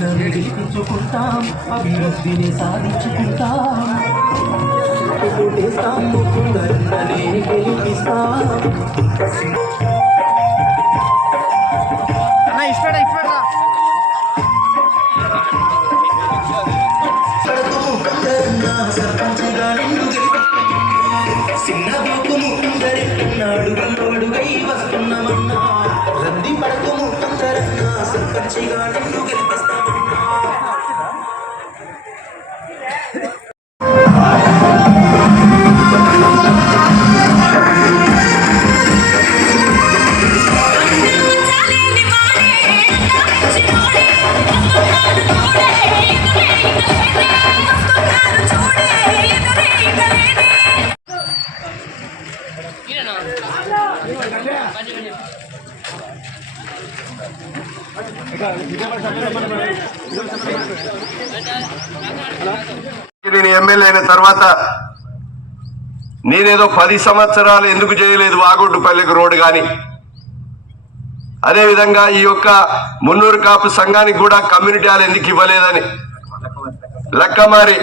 గెలిపించుకుంటాం, అభివృద్ధిని సాధించుకుంటాం, గెలిపిస్తాం. చిన్న బాబు ముందరెట్టున్నాడు అడుగై వస్తున్నామన్నా, రంది పడకు ముందరన్నా సర్పంచిగా నిన్ను గెలిపిస్తామన్నా. నేను ఎమ్మెల్యే అయిన తర్వాత నేనేదో 10 సంవత్సరాలు ఎందుకు చేయలేదు వాగుడ్డుపల్లికి రోడ్డు కానీ, అదేవిధంగా ఈ యొక్క మున్నూరు కాపు సంఘానికి కూడా కమ్యూనిటీ హాల్ ఎందుకు ఇవ్వలేదని, లక్కమారి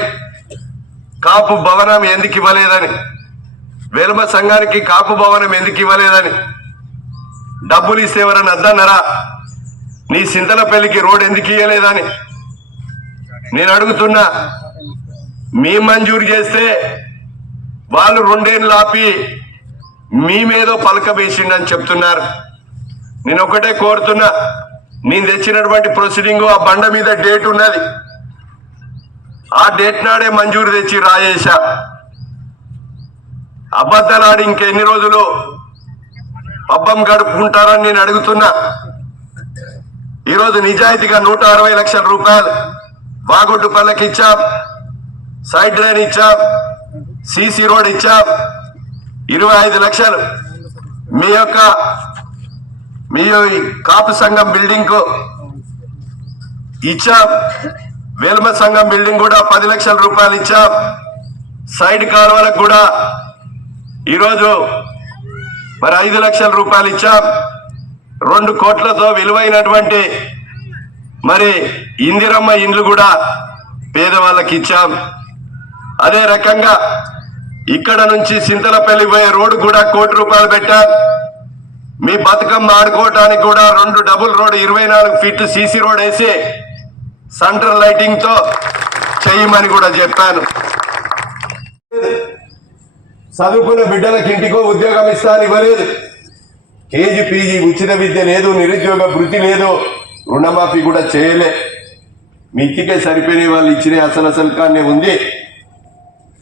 కాపు భవనం ఎందుకు ఇవ్వలేదని, వెలుమ సంఘానికి కాపు భవనం ఎందుకు ఇవ్వలేదని, డబ్బులు ఇస్తే ఎవరన్నా అద్దన్నారా, నీ సింతలపల్లికి రోడ్ ఎందుకు ఇవ్వలేదని నేను అడుగుతున్నా. మీ మంజూరు చేస్తే వాళ్ళు 2 ఏళ్ళు ఆపి మీ మీదో పలక వేసిండని చెప్తున్నారు. నేను ఒకటే కోరుతున్నా, నేను తెచ్చినటువంటి ప్రొసీడింగ్ ఆ బండ మీద డేట్ ఉన్నది, ఆ డేట్ నాడే మంజూరు తెచ్చి రాయేశా. అబద్ధాలాడి ఇంకెన్ని రోజులు పబ్బం గడుపుకుంటారని నేను అడుగుతున్నా. ఈరోజు నిజాయితీగా 160 లక్షల రూపాయలు వాగుడ్డుపల్లకి ఇచ్చాం, సైడ్ డ్రైన్ ఇచ్చాం, సీసీ రోడ్ ఇచ్చాం, 25 లక్షలు మీ కాపు సంఘం బిల్డింగ్ కు ఇచ్చాం, వేల్మ సంఘం బిల్డింగ్ కూడా 10 లక్షల రూపాయలు ఇచ్చాం, సైడ్ కాలువలకు కూడా ఈరోజు మరి 5 లక్షల రూపాయలు ఇచ్చాం. 2 కోట్లతో విలువైనటువంటి మరి ఇందిరమ్మ ఇండ్లు కూడా పేదవాళ్ళకి ఇచ్చాం. అదే రకంగా ఇక్కడ నుంచి సింతలపల్లి పోయే రోడ్డు కూడా 1 కోటి రూపాయలు పెట్టాం. మీ బతుకమ్మ ఆడుకోవటానికి కూడా 2 double road 24 feet CC road వేసి సెంట్రల్ లైటింగ్ తో చేయమని కూడా చెప్పాను. చదువుకున్న బిడ్డలకు ఇంటికో ఉద్యోగం ఇస్తాను ఇవ్వలేదు, కేజీ పీజీ ఉచిత విద్య లేదు, నిరుద్యోగ వృత్తి లేదు, రుణమాఫీ కూడా చేయలే. మీ ఇంటికే సరిపోయిన వాళ్ళు ఇచ్చిన అసలు కానీ ఉంది.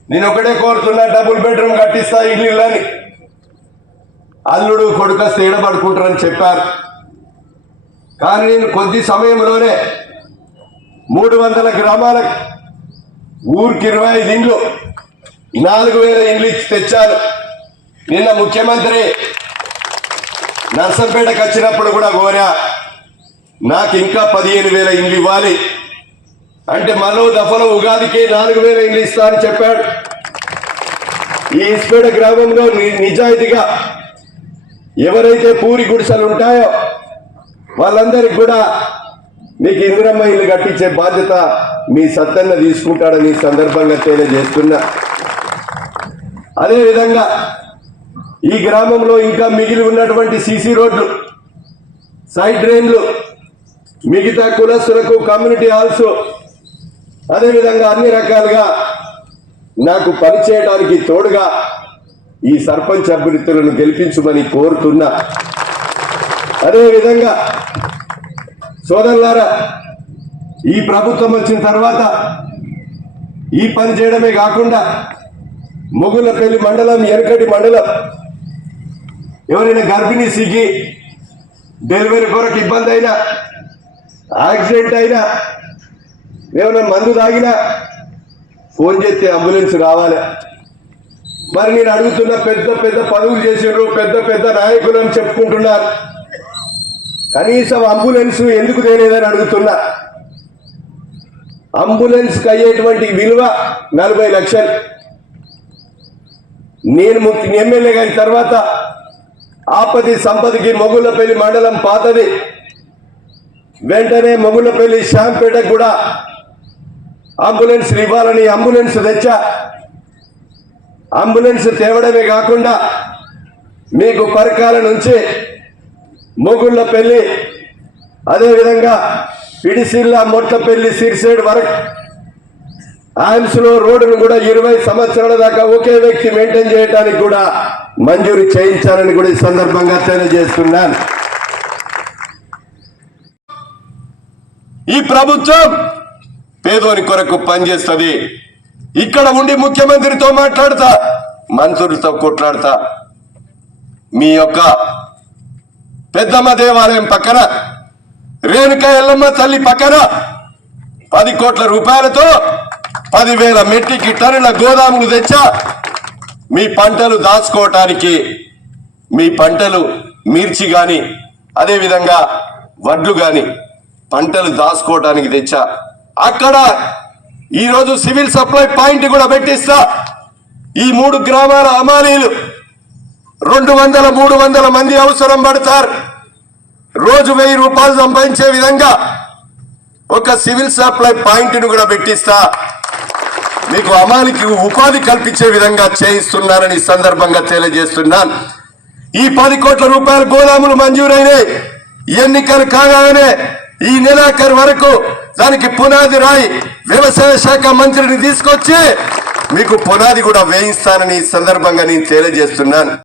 నేను ఒకటే కోరుతున్నా, డబుల్ బెడ్రూమ్ కట్టిస్తా ఇల్లుని. అల్లుడు కొడుక తేడబడుకుంటారని చెప్పారు, కానీ నేను కొద్ది సమయంలోనే 300 గ్రామాలకు ఊరికి 25 ఇండ్లు 4000 ఇండ్లు ఇచ్చి తెచ్చాను. నిన్న ముఖ్యమంత్రి నర్సంపేటకు వచ్చినప్పుడు కూడా కోరా, నాకు ఇంకా 15,000 ఇండ్లు ఇవ్వాలి అంటే మరో దఫలో ఉగాదికి 4,000 ఇండ్లు ఇస్తా అని చెప్పాడు. ఈ ఇస్పేట గ్రామంలో నిజాయితీగా ఎవరైతే పూరి గుడిసెలు ఉంటాయో వాళ్ళందరికీ కూడా మీకు ఇందిరమ్మ ఇల్లు కట్టించే బాధ్యత మీ సత్తన్న తీసుకుంటాడని సందర్భంగా తెలియజేస్తున్నా. అదేవిధంగా ఈ గ్రామంలో ఇంకా మిగిలి ఉన్నటువంటి సీసీ రోడ్లు, సైడ్ డ్రైన్లు, మిగతా కులస్తులకు కమ్యూనిటీ హాల్స్, అదేవిధంగా అన్ని రకాలుగా నాకు పనిచేయడానికి తోడుగా ఈ సర్పంచ్ అభ్యర్థులను గెలిపించమని కోరుతున్నా. అదేవిధంగా సోదరులారా, ఈ ప్రభుత్వం వచ్చిన తర్వాత ఈ పని చేయడమే కాకుండా మొగుళ్ళపల్లి మండలం, ఎనకటి మండలం ఎవరైనా గర్భిణీ సిగి డెలివరీ కొరకు ఇబ్బంది అయినా, యాక్సిడెంట్ అయినా, ఏమైనా మందు తాగినా ఫోన్ చేస్తే అంబులెన్స్ రావాలి. మరి నేను అడుగుతున్న, పెద్ద పెద్ద పదవులు చేసారు, పెద్ద పెద్ద నాయకులు అని చెప్పుకుంటున్నారు, కనీసం అంబులెన్స్ ఎందుకు తేలేదని అడుగుతున్నా. అంబులెన్స్ కి అయ్యేటువంటి విలువ 40 లక్షలు. నేను ఎమ్మెల్యే అయిన తర్వాత ఆపది సంపదకి మొగుళ్ళపల్లి మండలం పాతది వెంటనే మొగుళ్ళపల్లి శ్యాంపేటకు కూడా అంబులెన్స్ ఇవ్వాలని అంబులెన్స్ తెచ్చా. అంబులెన్స్ తేవడమే కాకుండా మీకు పరకాల నుంచి మొగుళ్ళపల్లి అదేవిధంగా పిడిసిల్ల మొట్టపల్లి సిరిసేడు వరకు ఆయిమ్స్ లో రోడ్డును కూడా 20 సంవత్సరాల దాకా ఒకే వ్యక్తి మెయింటైన్ చేయడానికి కూడా మంజూరు చేయించాలని కూడా ఈ సందర్భంగా తెలియజేస్తున్నాను. ఈ ప్రభుత్వం పేదోని కొరకు పనిచేస్తుంది. ఇక్కడ ఉండి ముఖ్యమంత్రితో మాట్లాడతా, మంత్రులతో కొట్లాడతా. మీ యొక్క పెద్దమ్మ దేవాలయం పక్కన రేణుకా ఎల్లమ్మ తల్లి పక్కన 10 కోట్ల రూపాయలతో 10,000 మెట్రిక్ టన్నుల గోదాములు తెచ్చా. మీ పంటలు దాచుకోవటానికి, మీ పంటలు మిర్చి గాని అదేవిధంగా వడ్లు గాని పంటలు దాచుకోవటానికి తెచ్చా. అక్కడ ఈరోజు సివిల్ సప్లై పాయింట్ కూడా పెట్టిస్తా. ఈ 3 గ్రామాల అమాలీలు 200-300 మంది అవసరం పడతారు. రోజు 1000 రూపాయలు సంపాదించే విధంగా ఒక సివిల్ సప్లై పాయింట్ ను కూడా పెట్టిస్తా. మీకు అమాలికి ఉపాధి కల్పించే విధంగా చేయిస్తున్నానని సందర్భంగా తెలియజేస్తున్నాను. ఈ 10 కోట్ల రూపాయల గోదాములు మంజూరైనాయి. ఎన్నికలు కాగానే ఈ నెలాఖరు వరకు దానికి పునాది రాయి వ్యవసాయ శాఖ మంత్రిని తీసుకొచ్చి మీకు పునాది కూడా వేయిస్తానని ఈ సందర్భంగా నేను తెలియజేస్తున్నాను.